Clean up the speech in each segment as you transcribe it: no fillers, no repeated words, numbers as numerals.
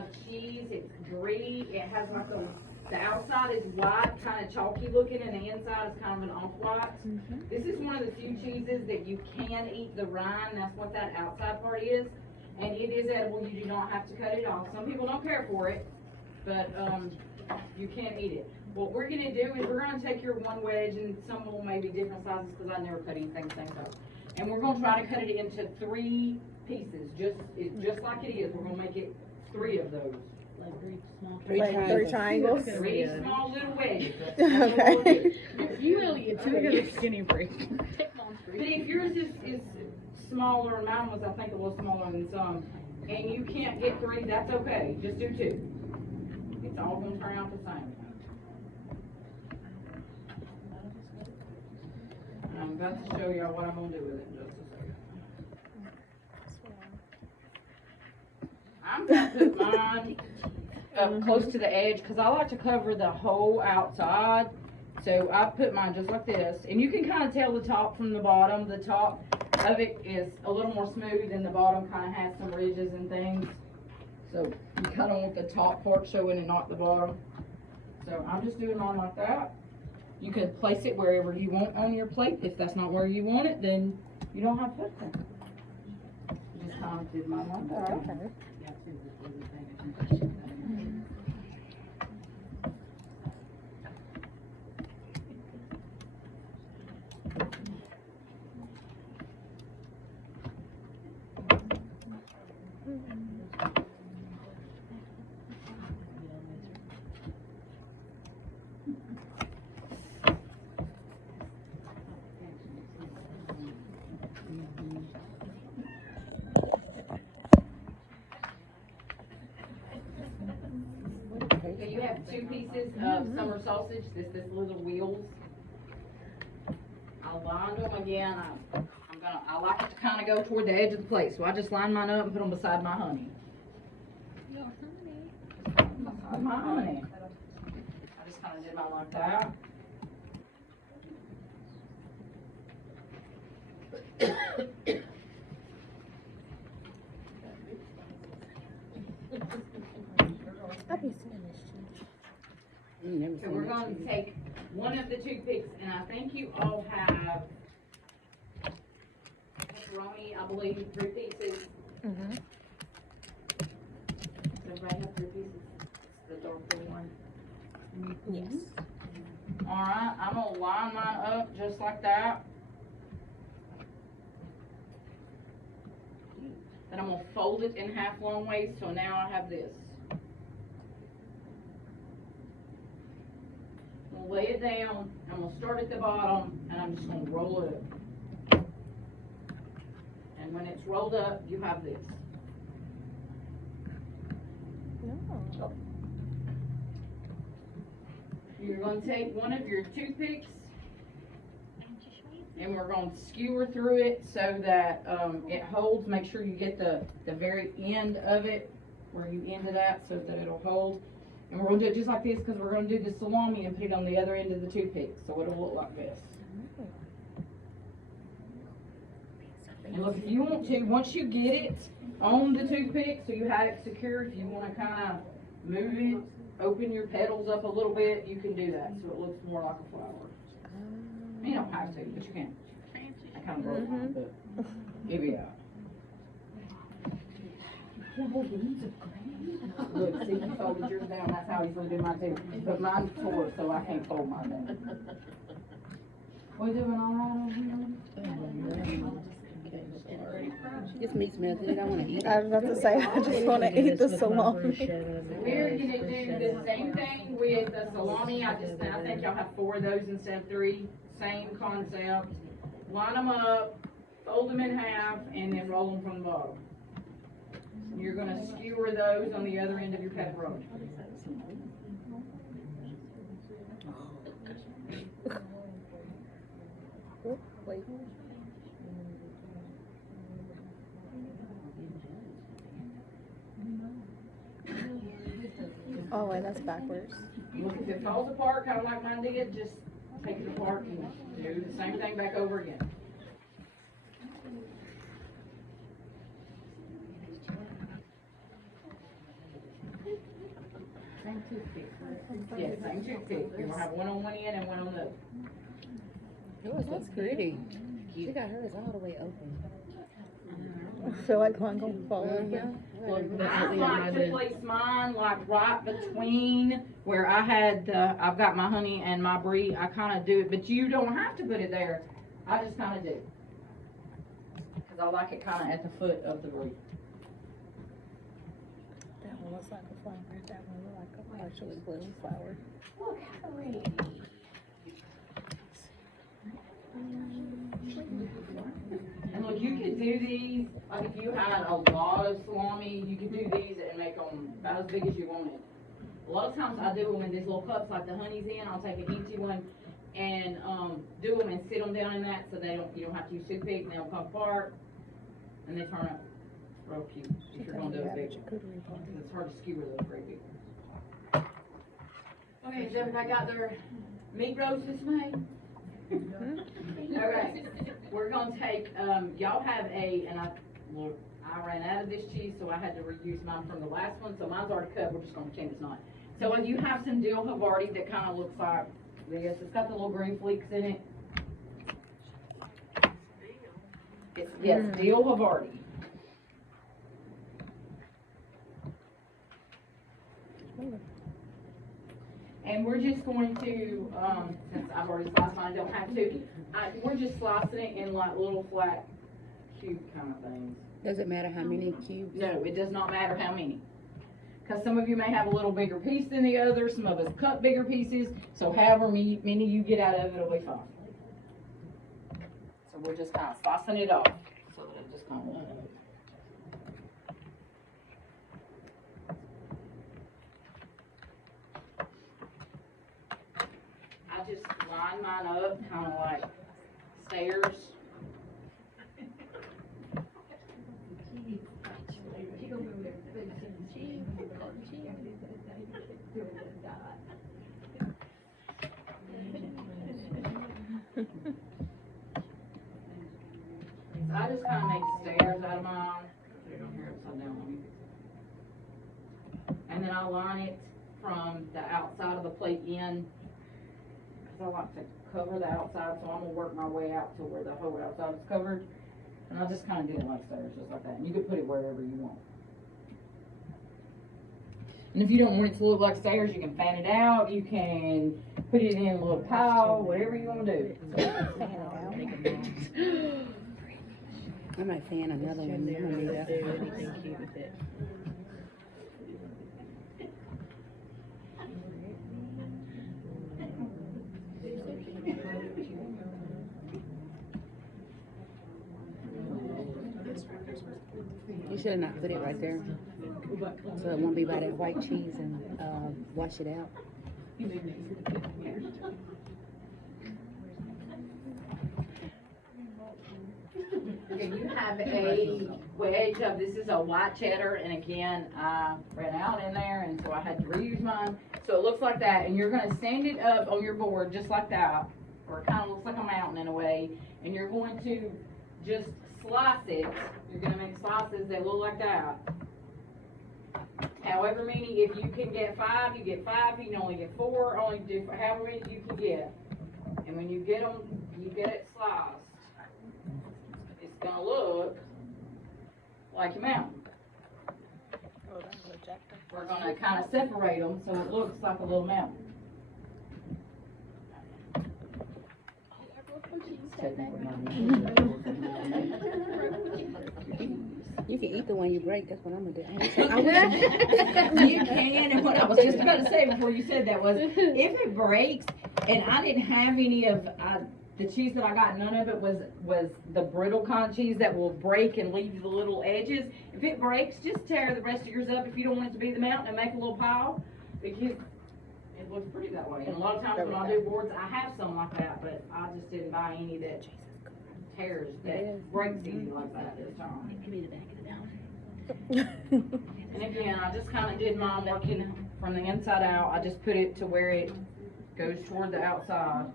of cheese. It's brie. It has like the outside is white, kind of chalky looking, and the inside is kind of an off-white. This is one of the few cheeses that you can eat the rind. That's what that outside part is. And it is edible. You do not have to cut it off. Some people don't care for it, but you can eat it. What we're going to do is we're going to take your one wedge, and some of them may be different sizes because I never cut anything the same size. And we're going to try to cut it into 3 pieces, just like it is. We're going to make it 3 of those. Like 3 small Three triangles. 3 small little wedges. Okay. You only get 2 of your skinny break. But if yours is smaller, and mine was, I think, a little smaller than some, and you can't get 3, that's okay. Just do 2. It's all going to turn out the same. I'm about to show y'all what I'm going to do with it in just a second. I'm going to put mine up close to the edge because I like to cover the whole outside. So I put mine just like this. And you can kind of tell the top from the bottom. The top of it is a little more smooth and the bottom kind of has some ridges and things. So you kind of want the top part showing and not the bottom. So I'm just doing mine like that. You can place it wherever you want on your plate. If that's not where you want it, then you don't have to put it there. Just kind of did mine like that. Okay. So you have 2 pieces of summer sausage. This little wheels. I'll line them again. I like it to kind of go toward the edge of the plate, so I just line mine up and put them beside my honey. Beside my honey. I just kind of did mine like that. So we're going to take one of the toothpicks, and I think you all have pepperoni, I believe, 3 pieces. Does everybody have 3 pieces? It's the dark blue one. Yes. Alright, I'm going to line mine up just like that. Then I'm going to fold it in half long ways, so now I have this. I'm going to lay it down, I'm going to start at the bottom, and I'm just going to roll it up. And when it's rolled up, you have this. No. You're going to take one of your toothpicks, and we're going to skewer through it so that it holds. Make sure you get the very end of it, where you ended at, so that it'll hold. And we're going to do it just like this because we're going to do the salami and put it on the other end of the toothpick, so it'll look like this. And look, if you want to, once you get it on the toothpick, so you have it secure, if you want to kind of move it, open your petals up a little bit, you can do that, so it looks more like a flower. You don't have to, but you can. I kind of broke mine, but give it out. Look, see, you folded yours down. That's how I usually do mine too. But mine's tore, so I can't fold mine down. We doing all right over here? It's meat smells good. I want to eat it. I was about to say, I just want to eat the salami. We're gonna do the same thing with the salami. I think y'all have 4 of those instead of 3. Same concept. Line them up, fold them in half, and then roll them from the bottom. You're going to skewer those on the other end of your pepperoni. Wait. Oh, wait, that's backwards. Look, if it falls apart, kind of like mine did, just take it apart and do the same thing back over again. Yes, same toothpick. You're gonna have one on one end and one on the other. Yours looks pretty. She got hers all the way open. I feel like mine gonna fall over. I like to place mine like right between where I had I've got my honey and my brie. I kind of do it, but you don't have to put it there. I just kind of do. Because I like it kind of at the foot of the brie. That one looks like a flower. That one looks like a partially bloom flower. Look how pretty. And look, you could do these, like if you had a lot of salami, you could do these and make them about as big as you wanted. A lot of times I do them in these little cups like the honey's in. I'll take an empty one and do them and sit them down in that so you don't have to use toothpick and they'll come apart and they turn out real cute if you're going to do it big. Charcuterie Board. It's hard to skewer those very big. Okay, has everybody got their meat roasts made? All right, we're gonna take, y'all have I ran out of this cheese, so I had to reuse mine from the last one, so mine's already cut, we're just gonna pretend it's not. So you have some dill Havarti that kinda looks like this, it's got the little green flakes in it. Yes, dill Havarti. And we're just going to, since I've already sliced mine, I don't have to, we're just slicing it in like little flat cube kind of things. Does it matter how many cubes? No, it does not matter how many. Because some of you may have a little bigger piece than the other, some of us cut bigger pieces, so however many you get out of it, it'll be fine. So we're just kind of slicing it off, so that it just kind of I just line mine up kind of like stairs. So I just kind of make stairs out of mine. Put it on here upside down. And then I line it from the outside of the plate in. I like to cover the outside, so I'm gonna work my way out to where the whole outside is covered. And I just kind of do it like stairs, just like that. And you can put it wherever you want. And if you don't want it to look like stairs, you can fan it out. You can put it in a little pile, whatever you want to do. I might fan another one. Anything cute with it. You should have not put it right there, so it won't be by that white cheese and wash it out. Okay, you have a wedge of, this is a white cheddar, and again, I ran out in there, and so I had to reuse mine. So it looks like that, and you're gonna stand it up on your board just like that, or it kind of looks like a mountain in a way, and you're going to just slice it. You're gonna make slices that look like that. However many, if you can get 5, you get 5. If you can only get 4, only do however many you can get. And when you get them, you get it sliced. It's gonna look like a mountain. We're gonna kind of separate them so it looks like a little mountain. You can eat the one you break. That's what I'm gonna do. You can, and what I was just about to say before you said that was, if it breaks, and I didn't have any of the cheese that I got, none of it was the brittle kind of cheese that will break and leave the little edges. If it breaks, just tear the rest of yours up if you don't want it to be the mountain and make a little pile, because it looks pretty that way. And a lot of times when I do boards, I have some like that, but I just didn't buy any that tears, that breaks easy like that this time. Give me the back of the mountain. And again, I just kind of did mine working from the inside out. I just put it to where it goes toward the outside.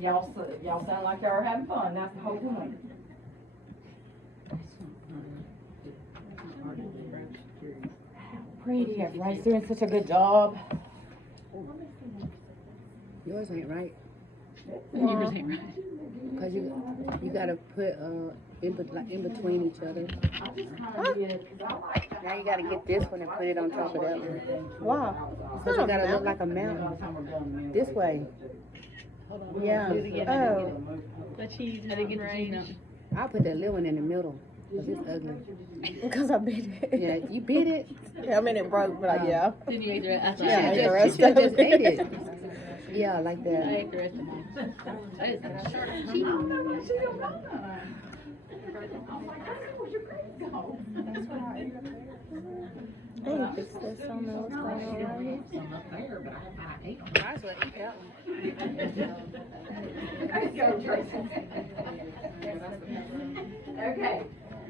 Y'all sound like y'all are having fun. That's the whole point. pretty. Everybody's doing such a good job. Yours ain't right. Yours ain't right. Cause you gotta put in between each other. I just kinda did, 'cause I like to Now you gotta get this one and put it on top of that one. Wow. Cause it gotta look like a mountain. This way. Yeah. Do it again. Oh. The cheese, I didn't get the cheese. No. I'll put that little one in the middle. Cause it's ugly. Because I bit it. Yeah, you bit it. Yeah, I mean it broke, but yeah. Then you ate the rest. Yeah, I ate the She rest just of it. ate it. Yeah, like I that. ate the rest of mine. That is a shark cheese. she don't know. I'm like, I know where your grades go. I didn't fix this. I don't know what's going on right here. Might as well eat that one. Let's go, Tracy. Okay,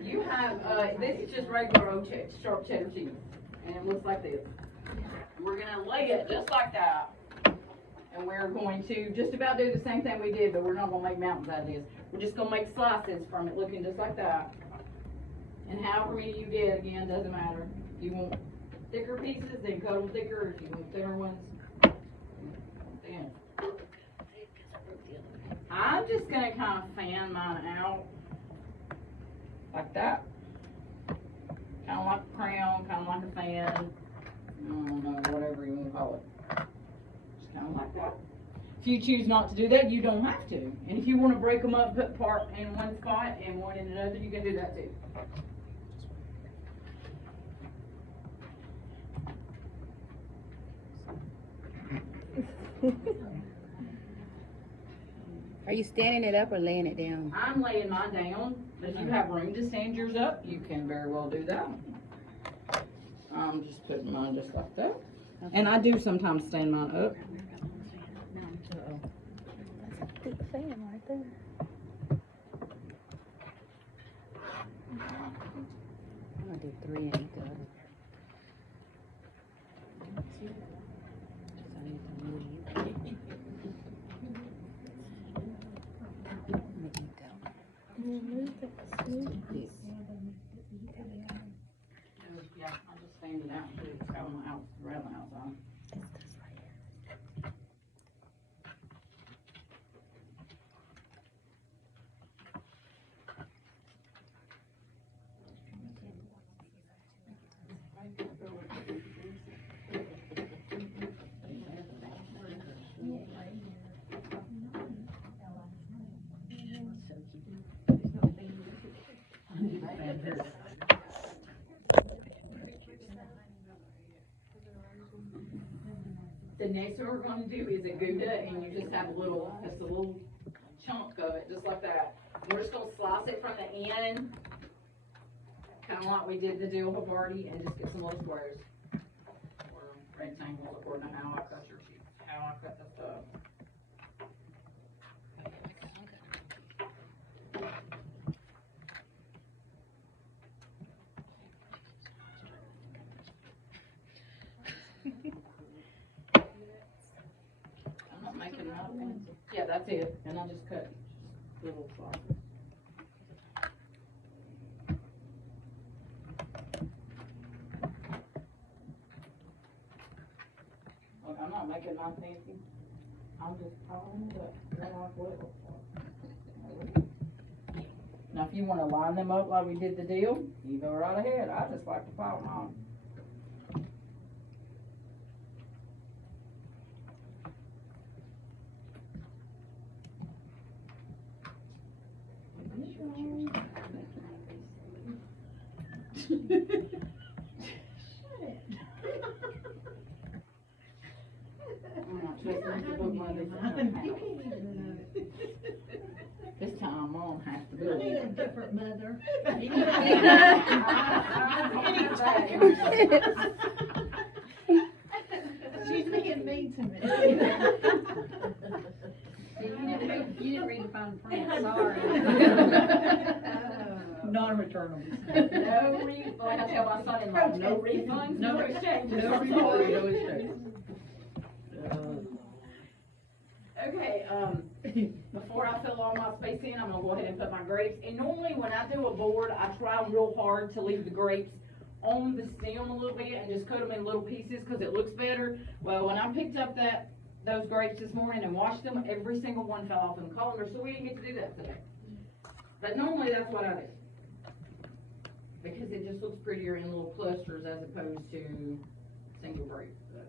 you have, this is just regular old sharp cheddar cheese, and it looks like this. We're gonna lay it just like that, and we're going to just about do the same thing we did, but we're not gonna make mountains out of this. We're just gonna make slices from it looking just like that. And however many you get, again, doesn't matter. If you want thicker pieces, then cut them thicker. If you want thinner ones, thin. I'm just gonna kind of fan mine out like that. Kind of like a crown, kind of like a fan. I don't know, whatever you want to call it. Just kind of like that. If you choose not to do that, you don't have to. And if you want to break them up, put part in one spot and one in another, you can do that too. Are you standing it up or laying it down? I'm laying mine down. If you have room to stand yours up, you can very well do that. I'm just putting mine just like that. And I do sometimes stand mine up. Big fan right there. I'm gonna do 3 and eat the other. Yeah, I'll just stand it out. It's got my house, around the house on. The next one we're going to do is a Gouda, and you just have just a little chunk of it, just like that. We're just going to slice it from the end, kind of like we did the dill Havarti, and just get some little squares or rectangles according to how I cut your cheese, how I cut the stuff. I'm not making nothing. Yeah, that's it. And I'll just cut little slices. Look, I'm not making nothing fancy. I'm just piling it up. I like what it looks like. Now, if you want to line them up like we did the deal, you go right ahead. I just like to pile them on. This time, Mom has to do it. a different mother. She's being mean to me. You didn't read the fine print, sorry. Non-returnable. No like I tell my son-in-law, no refunds, no exchanges. No reward, no exchange. Okay, before I fill all my space in, I'm gonna go ahead and put my grapes. And normally when I do a board, I try real hard to leave the grapes on the stem a little bit and just cut them in little pieces because it looks better. Well, when I picked up those grapes this morning and washed them, every single one fell off in the colander, so we didn't get to do that today. But normally that's what I do. Because it just looks prettier in little clusters as opposed to single grape. But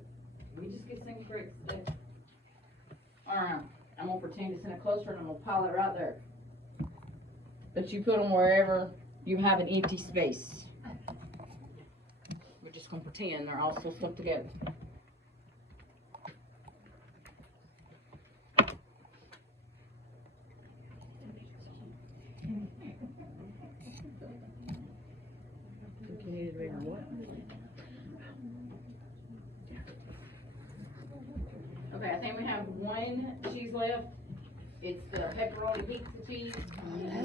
we just get single grapes today. Alright, I'm gonna pretend it's in a cluster and I'm gonna pile it right there. But you put them wherever you have an empty space. We're just gonna pretend they're all still stuck together. You needed to read what? Okay, I think we have one cheese left. It's the pepperoni pizza cheese.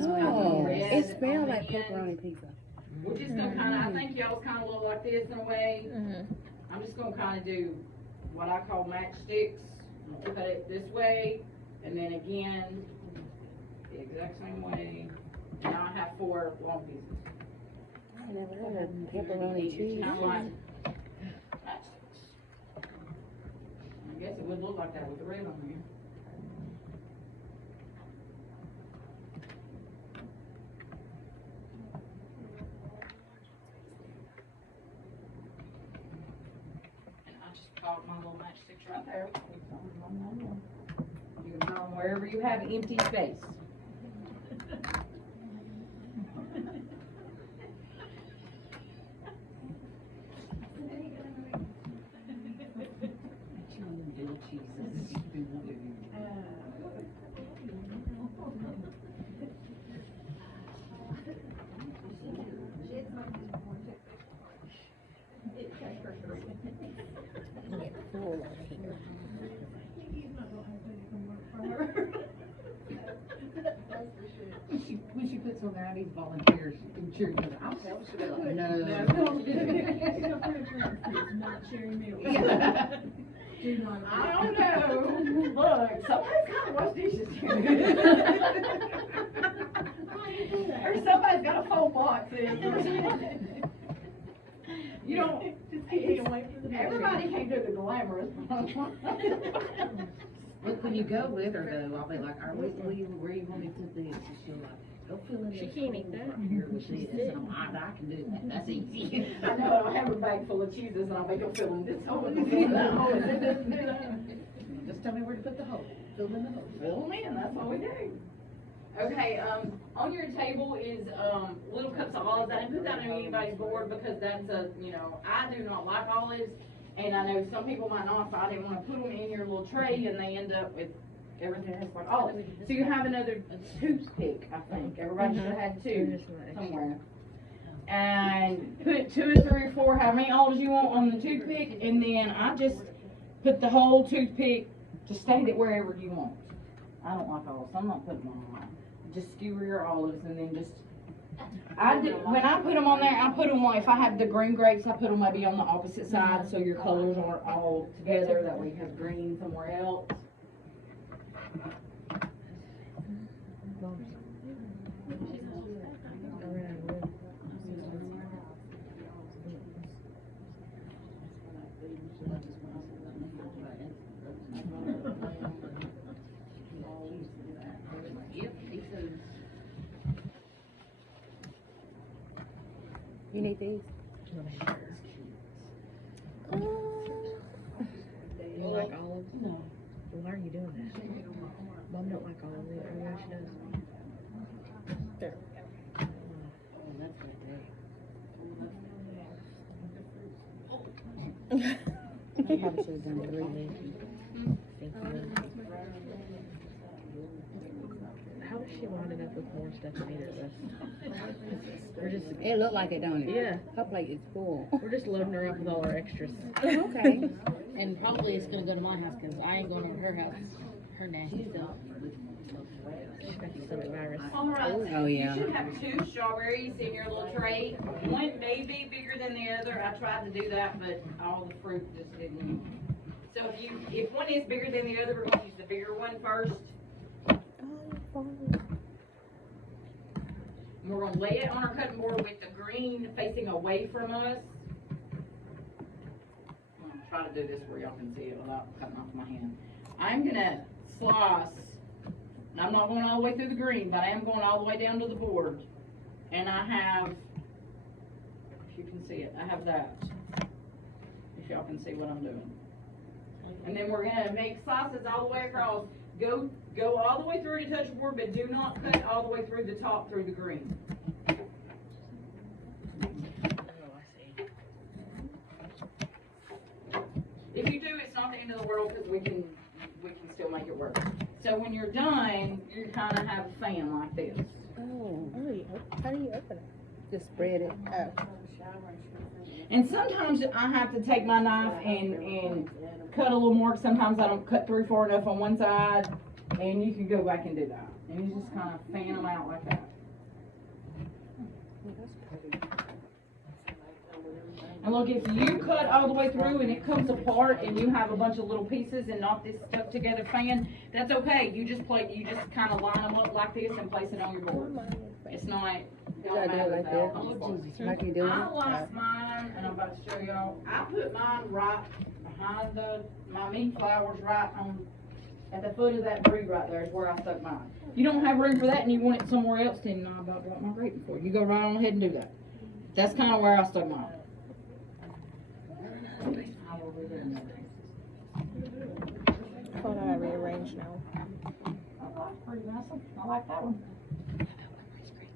Oh, Red it smells on the like end. pepperoni pizza. We're just gonna kinda, I think y'all's kinda look like this in a way. Mhm. I'm just gonna kinda do what I call matchsticks. Cut it this way, and then again, the exact same way. Now I have 4 long pieces. I never heard of pepperoni cheese. Kinda like matchsticks. I guess it would look like that with the red on there. And I just caught my little matchsticks right there. You can throw them wherever you have empty space. When she puts on there, I need volunteers and cheerleaders. I'll tell her she doesn't. No. Not sharing meals. I don't know. Look, somebody's gotta wash dishes here. Or somebody's gotta fold box in. You don't, everybody can't do the glamorous. Look, when you go with her though, I'll be like, where you want me to put this? And she'll like, go fill in She this can't hole eat that. right here with this. And I'm like, I can do that, that's easy. I know, I'll have a bag full of cheeses and I'll make them fill in this hole and fill in that hole and then Just tell me where to put the hole, fill in the hole. fill them in, that's all we do. Okay, on your table is, little cups of olives. I didn't put that on anybody's board because that's I do not like olives. And I know some people might not, so I didn't want to put them in your little tray and they end up with everything that's like olives. So you have another toothpick, I think. Everybody should have had 2 somewhere. And put 2 or 3 or 4, how many olives you want on the toothpick, and then I just put the whole toothpick to stand it wherever you want. I don't like olives, so I'm not putting them on mine. Just skewer your olives and then just, when I put them on there, I put them on, if I have the green grapes, I put them maybe on the opposite side so your colors aren't all together, that way you have green somewhere else. You need these? You like olives? No. Why are you doing that? Mom don't like olives. Oh, yeah, she does. There. I probably should have done 3 legs. Thank you. How is she winding up with more stuff than either of us? We're just, It looked like it, don't it? yeah, Her plate is full. we're just loading her up with all our extras. Okay. And probably it's gonna go to my house, cause I ain't going over her house, her nasty stuff. She's got the stomach virus. Alright, Oh, yeah. you should have 2 strawberries in your little tray. One may be bigger than the other. I tried to do that, but all the fruit just didn't. So if one is bigger than the other, we're gonna use the bigger one first. And we're gonna lay it on our cutting board with the green facing away from us. I'm gonna try to do this where y'all can see it without cutting off my hand. I'm gonna slice, and I'm not going all the way through the green, but I am going all the way down to the board. And I have, if you can see it, I have that. If y'all can see what I'm doing. And then we're gonna make slices all the way across. Go all the way through to touch the board, but do not cut all the way through the top through the green. If you do, it's not the end of the world because we can still make it work. So when you're done, you kind of have a fan like this. Oh, How do you open it? just spread it. Oh. And sometimes I have to take my knife and cut a little more. Sometimes I don't cut through far enough on one side, and you can go back and do that. And you just kind of fan them out like that. And look, if you cut all the way through and it comes apart and you have a bunch of little pieces and not this stuck together fan, that's okay. You just kind of line them up like this and place it on your board. It's not. You gotta do it like that. Like you doing I it. like mine, and I'm about to show y'all. I put mine right behind my meat flowers right on, at the foot of that brie right there is where I stuck mine. You don't have room for that and you want it somewhere else, Tim, and I about brought my grape before. You go right on ahead and do that. That's kind of where I stuck mine. Hold on, I rearrange now. Pretty nice. I like that one.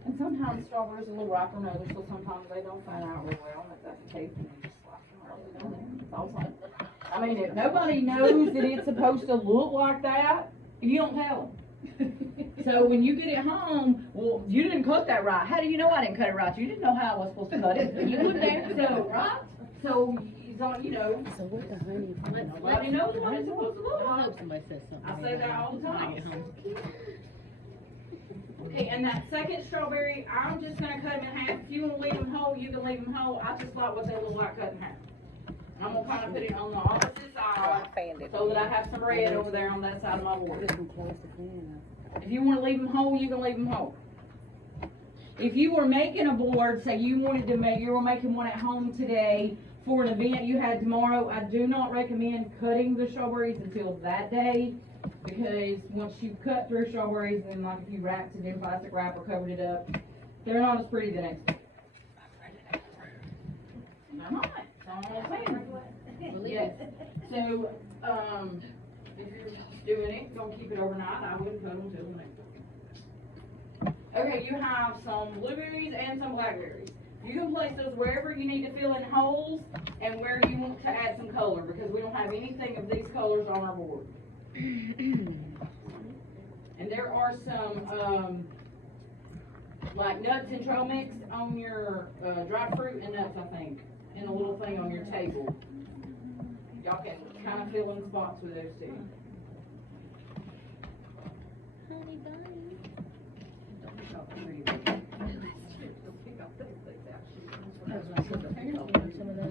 And sometimes strawberries are a little riper than others, so sometimes they don't fan out real well. And if that's the case, then you just slap them early down there. It's all fine. I mean, if nobody knows that it's supposed to look like that, you don't tell them. So when you get it home, well, you didn't cut that right. How do you know I didn't cut it right? You didn't know how I was supposed to cut it. You wouldn't have so, right? So, you know, So what the honey? nobody knows what it's supposed to look I like. hope somebody says something. I say that all the when I time. get home. Okay, and that second strawberry, I'm just gonna cut them in half. If you wanna leave them whole, you can leave them whole. I just like what they look like cut in half. I'm gonna kinda put it on the opposite side so that I have some red over there on that side of my board. Just gonna close the fan If you wanna leave them whole, you can leave them whole. If you were making a board, say you were making one at home today for an event you had tomorrow, I do not recommend cutting the strawberries until that day. Because once you cut through strawberries and like if you wrapped it in plastic wrap or covered it up, they're not as pretty the next day. They're not. That's all I'm saying. Yes. So, if you're doing it, don't keep it overnight. I wouldn't cut them till the next day. Okay, you have some blueberries and some blackberries. You can place those wherever you need to fill in holes and where you want to add some color because we don't have anything of these colors on our board. And there are some, like nuts and trail mix on your, dried fruit and nuts, I think, in a little thing on your table. Y'all can kind of fill in spots with those too. Some of those.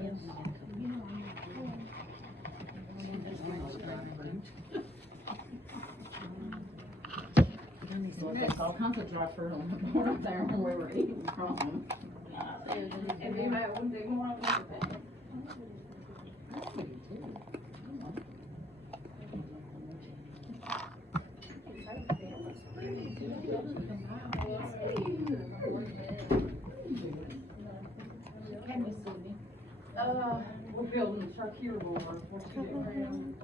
So there's all kinds of dry fruit on the board up there where we were eating from. If you have one, do you want to look at that? We're building the Charcuterie Board. What you doing?